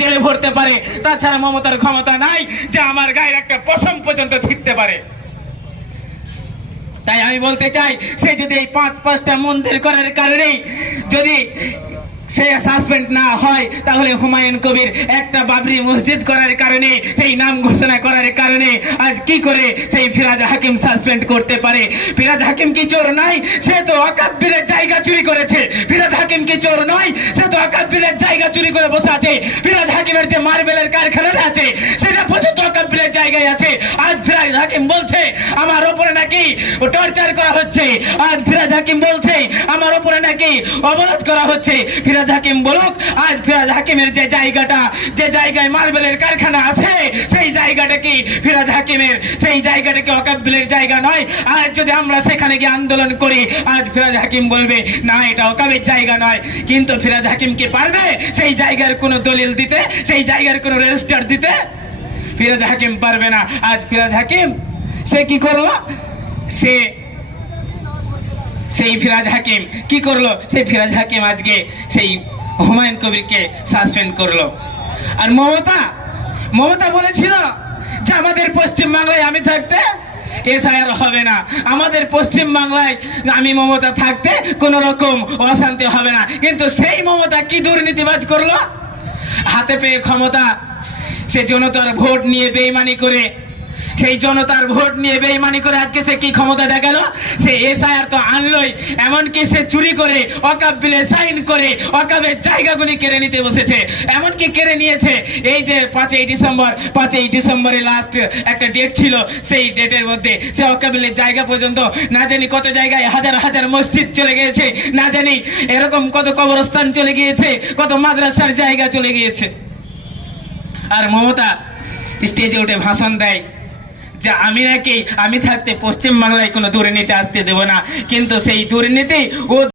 জেলে ভরতে পারে, তাছাড়া মমতার ক্ষমতা নাই যে আমার গায়ের একটা পশম পর্যন্ত ছিঁড়তে পারে। তাই আমি বলতে চাই, সে যদি এই 5-5টা মন্দির করার কারণে যদি সে সাসপেন্ড না হয়, তাহলে হুমায়ুন কবির একটা বাবরি মসজিদ করার কারণে, সেই নাম ঘোষণা করার কারণে আজ কি করে সেই ফিরাজ হাকিম সাসপেন্ড করতে পারে? ফিরাজ হাকিম কি চোর নাই? সে তো ওয়াকাফের জায়গা চুরি করেছে। ফিরাজ হাকিম কি চোর নয়? সে তো ওয়াকাফের জায়গা চুরি করে বসে আছে। ফিরাজ হাকিমের যে মার্বেলের কারখানাটা আছে সেটা পর্যন্ত ওয়াকাফের জায়গায় আছে। আজ ফিরাজ হাকিম বলছে আমার উপরে নাকি টর্চার করা হচ্ছে। আজ ফিরাজ হাকিম বলছে আমার উপরে নাকি অবরোধ করা হচ্ছে। ফিরাজ হাকিম বলুক, আজ ফিরাজ হাকিমের যে জায়গাটা, যে জায়গায় মার্বেলের কারখানা আছে, সেই জায়গাটা কি ফিরাজ হাকিমের? সেই জায়গাটা কি ওয়াকাফের জায়গা নয়? আজ যদি আমরা সেখানে গিয়ে আন্দোলন করি, আজ ফিরাজ হাকিম বলবে না এটা ওয়াকাফের জায়গা নয়। কিন্তু ফিরাজ হাকিম কি পারবে সেই জায়গার কোনো দলিল দিতে, সেই জায়গার কোনো রেজিস্টার দিতে? ফিরাজ হাকিম পারবে না। আজ ফিরাজ হাকিম সে কি করলো? সেই ফিরাজ হাকিম কি করলো? সেই ফিরাজ হাকিম আজকে সেই হুমায়ুন কবিরকে সাসপেন্ড করলো। আর মমতা বলেছিল যে আমাদের পশ্চিম বাংলায় আমি থাকতে এসআইআর হবে না, আমাদের পশ্চিম বাংলায় আমি মমতা থাকতে কোন রকম অশান্তি হবে না। কিন্তু সেই মমতা কি দুর্নীতিবাজ করলো? হাতে পেয়ে ক্ষমতা, সে জনতার ভোট নিয়ে বেইমানি করে, সেই জনতার ভোট নিয়ে বেইমানি করে আজকে সে কি ক্ষমতা দেখালো? সে এসআইআর তো আনলোই, এমনকি সে চুরি করে ওয়াকাফ বিলে সাইন করে ওয়াকাফের জায়গাগুলি কেড়ে নিতে বসেছে। এমনকি কেড়ে নিয়েছে এই যে 5ই ডিসেম্বরে লাস্ট একটা ডেট ছিল, সেই ডেটের মধ্যে সে ওয়াকাফ বিলের জায়গা পর্যন্ত না জানি কত জায়গায় হাজার হাজার মসজিদ চলে গিয়েছে, না জানি এরকম কত কবরস্থান চলে গিয়েছে, কত মাদ্রাসার জায়গা চলে গিয়েছে। আর মমতা স্টেজে উঠে ভাষণ দেয় যে আমি থাকতে পশ্চিম বাংলায় কোনো দুর্নীতি আসতে দেব না। কিন্তু সেই দুর্নীতি ও